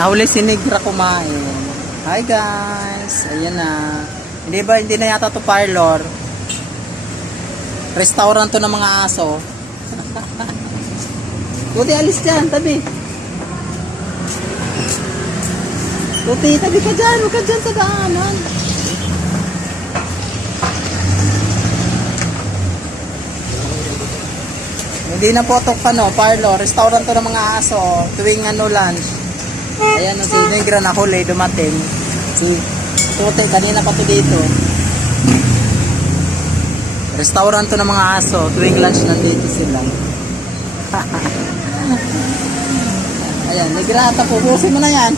Nahuli si Negra kumain. Hi guys! Ayan na. Hindi ba, hindi na yata to parlor. Restaurant to ng mga aso. Tuti, alis dyan, tabi. Tuti, tabi ka dyan. Huwag ka dyan sa daanan. Hindi na po ito ano, parlor. Restaurant to ng mga aso. Tuwing ano lunch. Ayan no, si Negra na huli, dumating. Si Tote, kanina pa to dito. Restaurant to ng mga aso. Tuwing lunch nandito sila. Ayan, Negra, tapubusin mo na yan.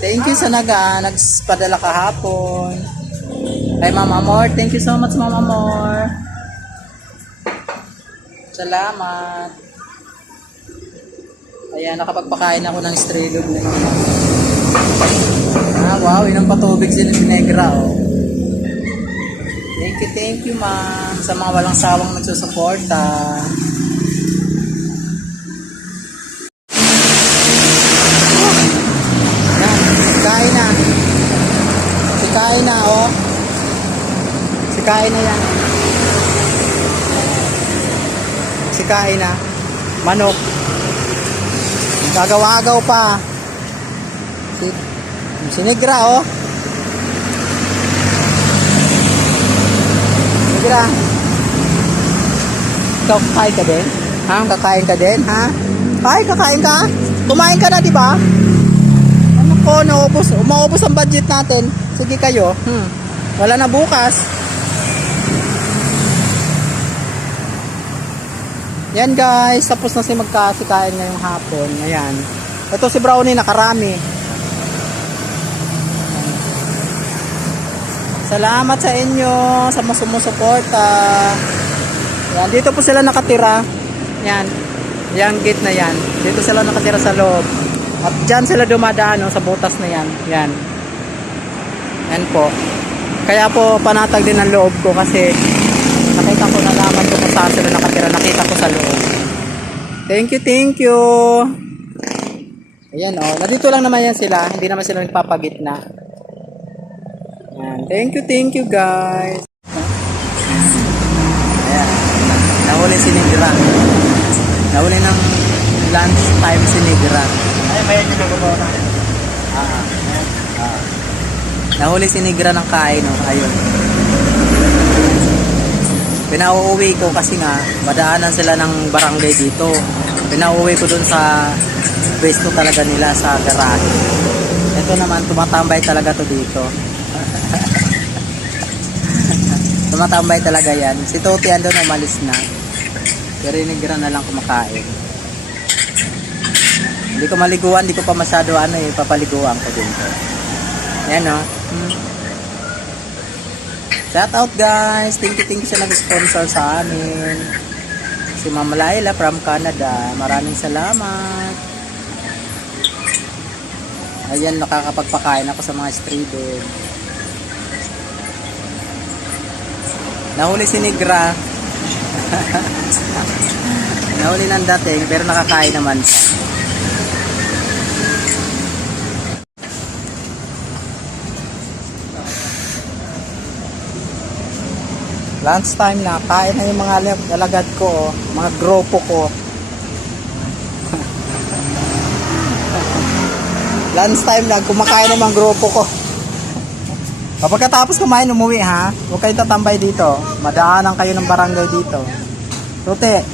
Thank you sa naga, nagspadala kahapon. Kay Mama Amor, thank you so much Mama Amor. Salamat. Ayan, nakapagpakain ako ng stray dog. Ah, wow, inom pa tubig si Negra, oh. Thank you, thank you, ma'am, sa mga walang sawang nagsusuporta. Yan, kain na. Oh. Si kain na yan. Si kain na. Manok. Gagawa-agaw pa. Si, si Negra, oh. Negra. Ikaw kakain ka din? Ha? Kakain ka din, ha? Ay, kakain ka? Kumain ka na, di ba? Ano ko, naubos, umaubos ang budget natin. Sige kayo. Hmm. Wala na bukas. Yan guys, tapos na si magkasikain ngayong hapon. Ayan. Ito si Brownie nakarami. Salamat sa inyo sa mga sumusuporta. Yan, dito po sila nakatira. Yan. Yang gate na yan. Dito sila nakatira sa loob. At dyan sila dumadaan no, sa butas na yan. Yan. Yan po. Kaya po panatag din ang loob ko kasi nakita ko ko kung saan sila nakatira. Nakita ko sa loob. Thank you, thank you. Ayan oh. Nandito lang naman yan sila. Hindi naman sila nagpapagitna. Yan. Thank you, thank you guys. Ayan. Nahuli si Negra. Nahuli ng lunch time si Negra. Ay, may hindi ko na. Ah. Ah. Nahuli si Negra ng kain, no? Ayun. Pinauuwi ko kasi nga, madaanan sila ng barangay dito. Pinauuwi ko dun sa pwesto talaga nila sa garage. Ito naman, tumatambay talaga to dito. tumatambay talaga yan. Si Toti andun umalis na. Pero Negra na lang kumakain. Hindi ko maliguan, hindi ko pa masyado ano eh, papaliguan ko din. Yan o. Hmm. Shout out guys! Thank you, thank you sa nag-sponsor sa amin. Si Mama Laila from Canada. Maraming salamat. Ayan, nakakapagpakain ako sa mga stray dog. Nahuli si Negra. Nahuli ng dating pero nakakain naman siya. Lunch time na, kain na yung mga alag- alagad ko, oh, mga grupo ko. Lunch time na, kumakain na mga grupo ko. Pagkatapos kumain, umuwi ha. Huwag kayong tatambay dito. Madaanan kayo ng barangay dito. Tute,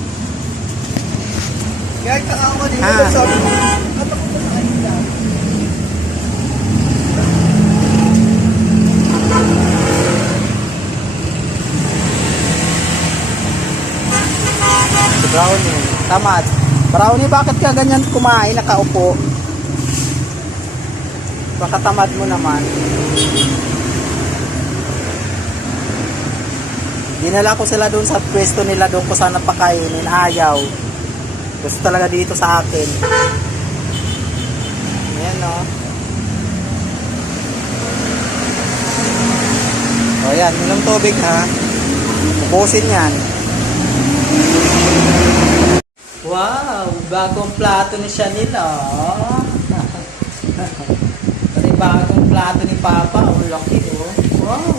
Kaya kakako din Ah. ko sabi ko, "Ano ko ba sa kanila?" si Brownie. Tamad. Brownie, bakit ka ganyan kumain, nakaupo? Baka tamad mo naman. Dinala ko sila doon sa pwesto nila doon ko sana pakainin. Ayaw. Gusto talaga dito sa akin. Ayan no. O yan, ilang tubig ha. Ubusin yan. Wow, bagong plato ni Chanel, oh. Pati bagong plato ni Papa, oh, laki, oh. Wow.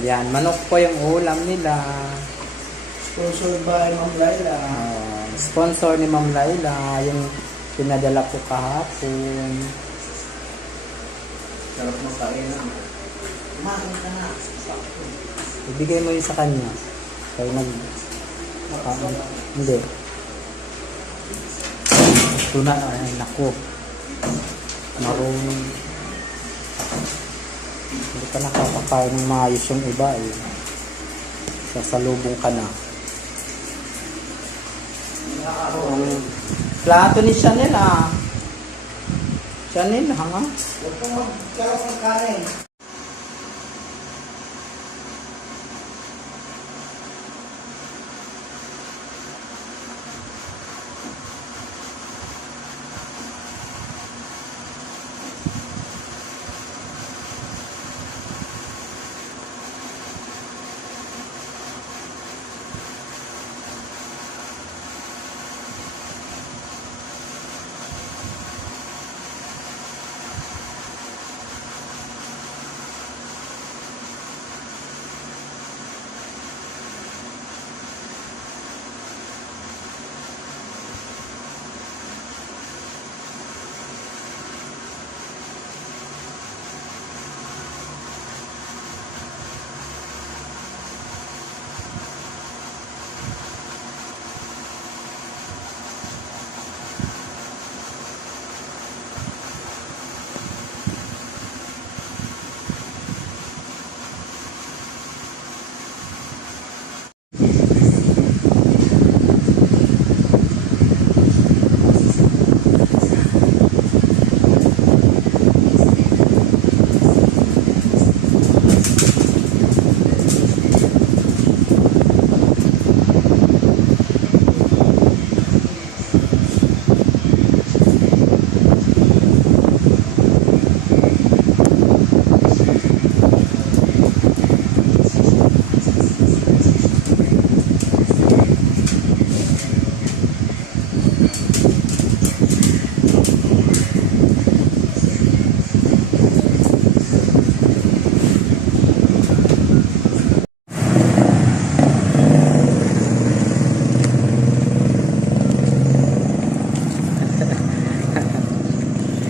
Yan, manok po yung ulam nila. Sponsored by Ma'am Laila. Ah, sponsor ni Ma'am Laila, yung pinadala ko kahapon. Sarap ng kainan. Kumain ka na. Ibigay mo yun sa kanya. Kaya nag... Ah, hindi. Ito na, ay naku. Marunong. Hindi ka nakakakain ng maayos yung iba eh. Sasalubong ka na. Ang plato ni Chanel ah. Chanel ha nga. Huwag kang magkaroon ng kanin.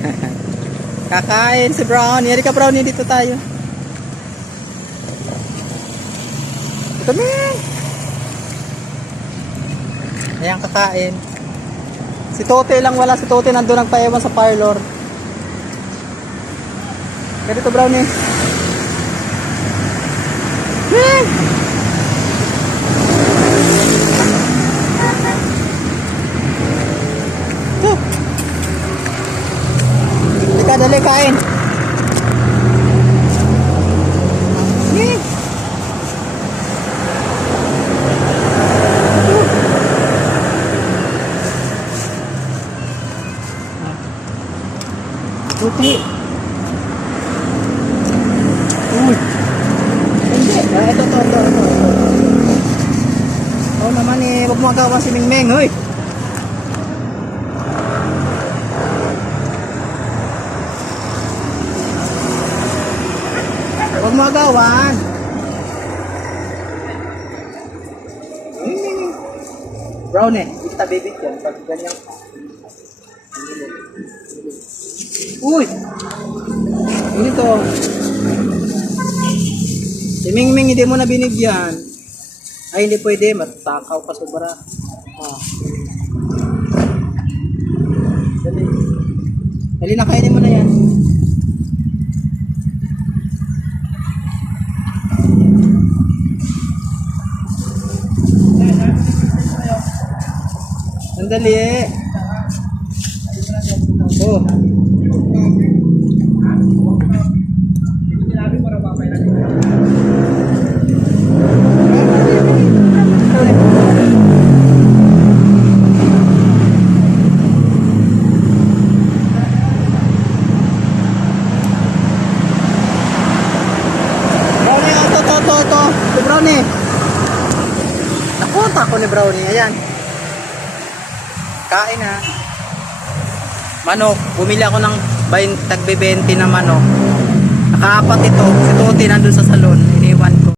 Kakain si Brownie. Halika Brownie, dito tayo. Ito na. Ayan, kakain. Si Tote lang wala. Si Tote nandun nagpaewan sa parlor. Ganito Brownie. Hmm. Ito. Halika, dali, kain. Hmm. Tuti. Uy. Hindi. Ah, ito, ito, ito, ito. Oo naman eh, huwag mo agawan si Mingmeng, hoy. Huwag mo agawan. Brown eh, kita bibit yan pag ganyan. Uy! Ganito. Si Mingming hindi mo na binigyan. Ay, hindi pwede. Matakaw ka sobra. Ah. Dali. Dali na, kainin mo na yan. Sandali. Oh. Ayan. Kain na. Manok, bumili ako ng 20, tagbe 20 na manok. Nakaapat ito, si Tuti nandun sa salon.